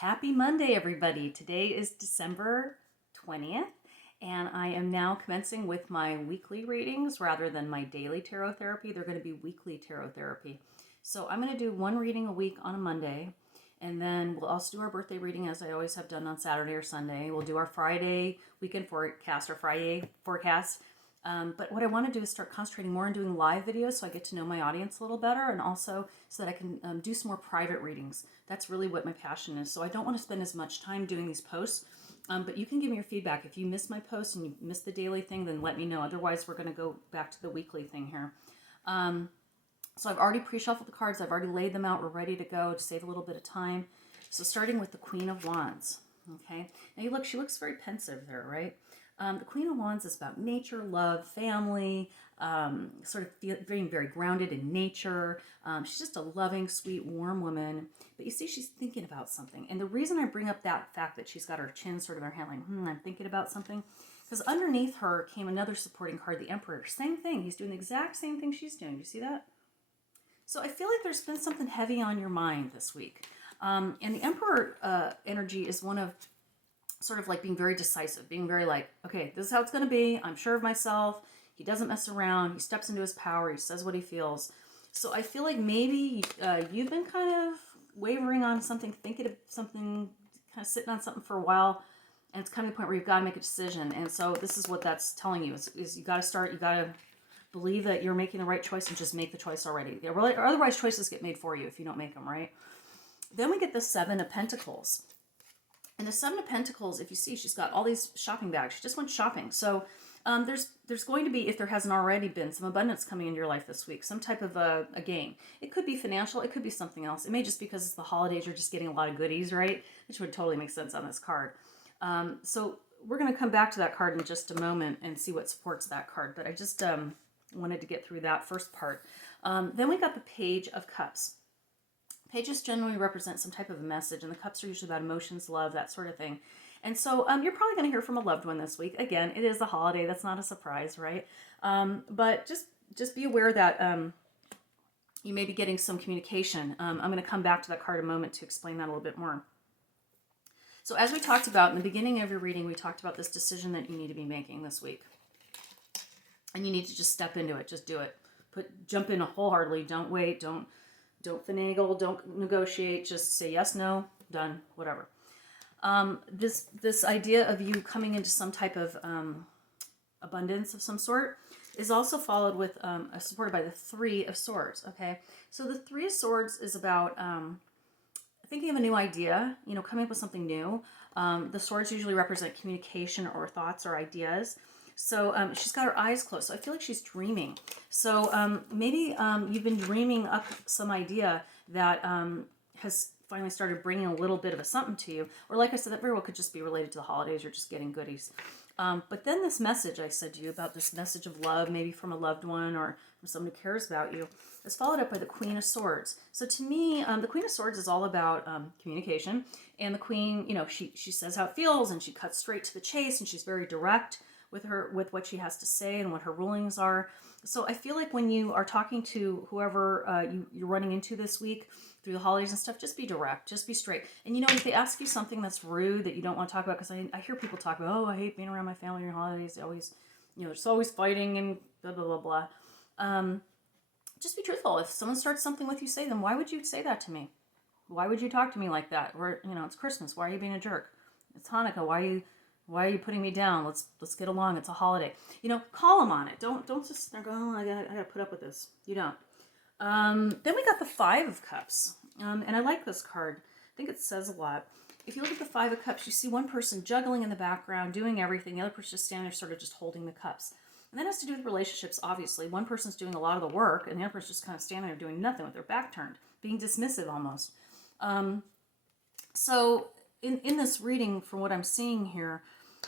Happy Monday, everybody. Today is December 20th, and I am now commencing with my weekly readings rather than my daily tarot therapy. They're going to be weekly tarot therapy. So I'm going to do one reading a week on a Monday, and then we'll also do our birthday reading as I always have done on Saturday or Sunday. We'll do our Friday weekend forecast or Friday forecast. But what I want to do is start concentrating more on doing live videos so I get to know my audience a little better, and also so that I can do some more private readings. That's really what my passion is. So I don't want to spend as much time doing these posts, but you can give me your feedback. If you miss my post and you miss the daily thing, then let me know. Otherwise, we're going to go back to the weekly thing here. So I've already pre-shuffled the cards. I've already laid them out. We're ready to go to save a little bit of time. So starting with the Queen of Wands. Okay. Now you look, she looks very pensive there, right? The Queen of Wands is about nature, love, family, sort of being very grounded in nature. She's just a loving, sweet, warm woman. But you see, she's thinking about something. And the reason I bring up that fact that she's got her chin sort of in her hand, like, I'm thinking about something, because underneath her came another supporting card, the Emperor. Same thing. He's doing the exact same thing she's doing. You see that? So I feel like there's been something heavy on your mind this week. And the Emperor energy is one of sort of like being very decisive, being very like, okay, this is how it's going to be. I'm sure of myself. He doesn't mess around. He steps into his power. He says what he feels. So I feel like maybe you've been kind of wavering on something, thinking of something, kind of sitting on something for a while. And it's coming to the point where you've got to make a decision. And so this is what that's telling you is you got to start, you got to believe that you're making the right choice and just make the choice already. Or otherwise choices get made for you if you don't make them, right? Then we get the Seven of Pentacles. And the Seven of Pentacles, if you see, she's got all these shopping bags. She just went shopping. So there's going to be, if there hasn't already been, some abundance coming into your life this week. Some type of a gain. It could be financial. It could be something else. It may just be because it's the holidays. You're just getting a lot of goodies, right? Which would totally make sense on this card. So we're going to come back to that card in just a moment and see what supports that card. But I just wanted to get through that first part. Then we got the Page of Cups. Pages generally represent some type of a message, and the cups are usually about emotions, love, that sort of thing. And so you're probably going to hear from a loved one this week. Again, it is the holiday. That's not a surprise, right? But just be aware that you may be getting some communication. I'm going to come back to that card in a moment to explain that a little bit more. So as we talked about in the beginning of your reading, we talked about this decision that you need to be making this week. And you need to just step into it. Just do it. Jump in wholeheartedly. Don't wait. Don't finagle, don't negotiate, just say yes, no, done, whatever. This idea of you coming into some type of abundance of some sort is also followed with, supported by the Three of Swords, okay? So the Three of Swords is about thinking of a new idea, coming up with something new. The swords usually represent communication or thoughts or ideas. So she's got her eyes closed. So I feel like she's dreaming. So maybe you've been dreaming up some idea that has finally started bringing a little bit of a something to you. Or like I said, that very well could just be related to the holidays. You're just getting goodies. But then this message I said to you about this message of love, maybe from a loved one or from someone who cares about you, is followed up by the Queen of Swords. So to me, the Queen of Swords is all about communication. And the Queen, she says how it feels, and she cuts straight to the chase, and she's very direct with what she has to say and what her rulings are. So I feel like when you are talking to whoever you're running into this week through the holidays and stuff, just be direct, just be straight. And if they ask you something that's rude that you don't want to talk about, because I hear people talk about, I hate being around my family during holidays. They always, there's always fighting and blah, blah, blah, blah. Just be truthful. If someone starts something with you, say them. Why would you say that to me? Why would you talk to me like that? Or, it's Christmas. Why are you being a jerk? It's Hanukkah. Why are you putting me down? Let's get along. It's a holiday. Call them on it. Don't just go, I gotta put up with this. You don't. Then we got the Five of Cups. And I like this card. I think it says a lot. If you look at the Five of Cups, you see one person juggling in the background, doing everything. The other person just standing there sort of just holding the cups. And that has to do with relationships, obviously. One person's doing a lot of the work, and the other person's just kind of standing there doing nothing with their back turned, being dismissive almost. So in this reading, from what I'm seeing here,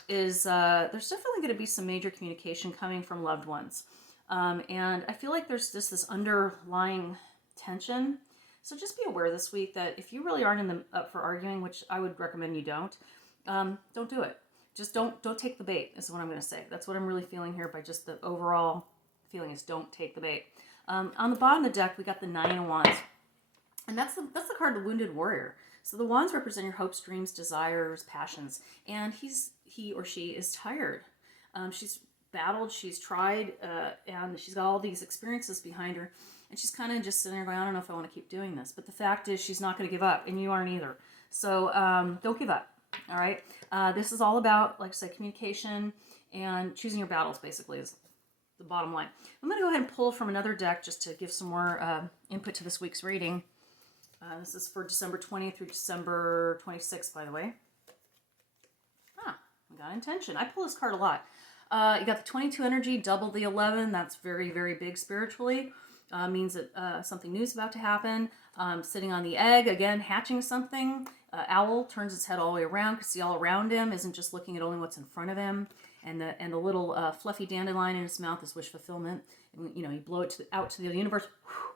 is there's definitely going to be some major communication coming from loved ones. And I feel like there's just this underlying tension. So just be aware this week that if you really aren't up for arguing, which I would recommend you don't do it. Just don't take the bait, is what I'm going to say. That's what I'm really feeling here by just the overall feeling is don't take the bait. On the bottom of the deck, we got the Nine of Wands. And that's the card, the Wounded Warrior. So the wands represent your hopes, dreams, desires, passions. And he or she is tired. She's battled, she's tried, and she's got all these experiences behind her. And she's kind of just sitting there going, I don't know if I want to keep doing this. But the fact is she's not going to give up, and you aren't either. So don't give up, all right? This is all about, like I said, communication and choosing your battles, basically, is the bottom line. I'm going to go ahead and pull from another deck just to give some more input to this week's reading. This is for December 20th through December 26th, by the way. We got intention. I pull this card a lot. You got the 22 energy, double the 11. That's very, very big spiritually. Means that something new is about to happen. Sitting on the egg, again, hatching something. Owl turns its head all the way around because the all around him isn't just looking at only what's in front of him. And the little fluffy dandelion in his mouth is wish fulfillment. And, you know, you blow it out to the universe,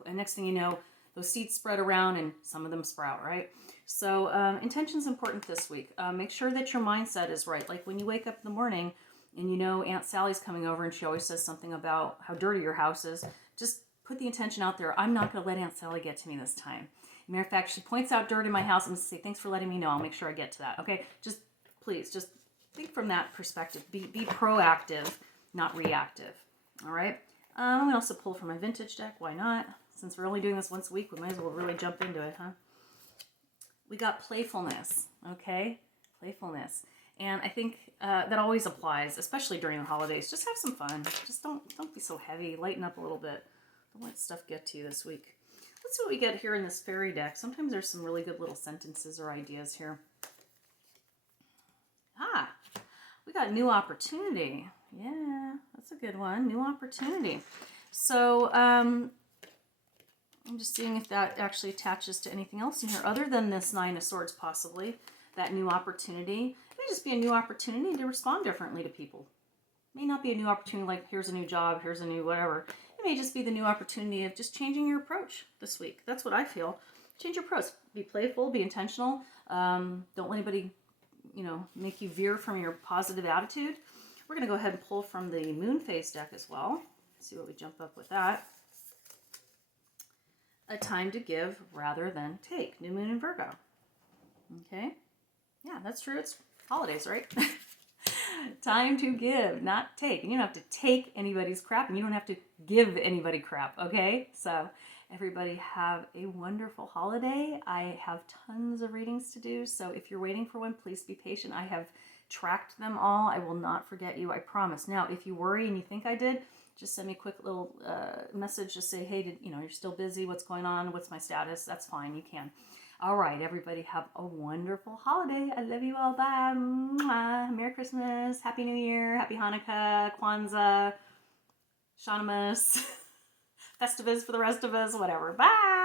and next thing you know, those seeds spread around and some of them sprout, right? So intention's important this week. Make sure that your mindset is right. Like when you wake up in the morning and you know Aunt Sally's coming over and she always says something about how dirty your house is, just put the intention out there. I'm not going to let Aunt Sally get to me this time. Matter of fact, she points out dirt in my house. I'm going to say, thanks for letting me know. I'll make sure I get to that. Okay, just please, just think from that perspective. Be proactive, not reactive. All right. I'm going to also pull from my vintage deck. Why not? Since we're only doing this once a week, we might as well really jump into it, huh? We got playfulness, okay? Playfulness. And I think that always applies, especially during the holidays. Just have some fun. Just don't be so heavy. Lighten up a little bit. Don't let stuff get to you this week. Let's see what we get here in this fairy deck. Sometimes there's some really good little sentences or ideas here. We got new opportunity. Yeah, that's a good one. New opportunity. So, I'm just seeing if that actually attaches to anything else in here other than this Nine of Swords, possibly. That new opportunity. It may just be a new opportunity to respond differently to people. It may not be a new opportunity like here's a new job, here's a new whatever. It may just be the new opportunity of just changing your approach this week. That's what I feel. Change your approach. Be playful, be intentional. Don't let anybody, make you veer from your positive attitude. We're going to go ahead and pull from the moon phase deck as well. See what we jump up with that. A time to give rather than take. New moon in Virgo. Okay. Yeah, that's true. It's holidays, right? Time to give, not take. And you don't have to take anybody's crap, and you don't have to give anybody crap, okay? So everybody have a wonderful holiday. I have tons of readings to do, so if you're waiting for one, please be patient. I have tracked them all. I will not forget you, I promise. Now, if you worry and you think I did, just send me a quick little message. Just say, hey, you're still busy. What's going on? What's my status? That's fine. You can. All right, everybody, have a wonderful holiday. I love you all. Bye. Mwah. Merry Christmas. Happy New Year. Happy Hanukkah. Kwanzaa. Shanamas. Festivus for the rest of us. Whatever. Bye.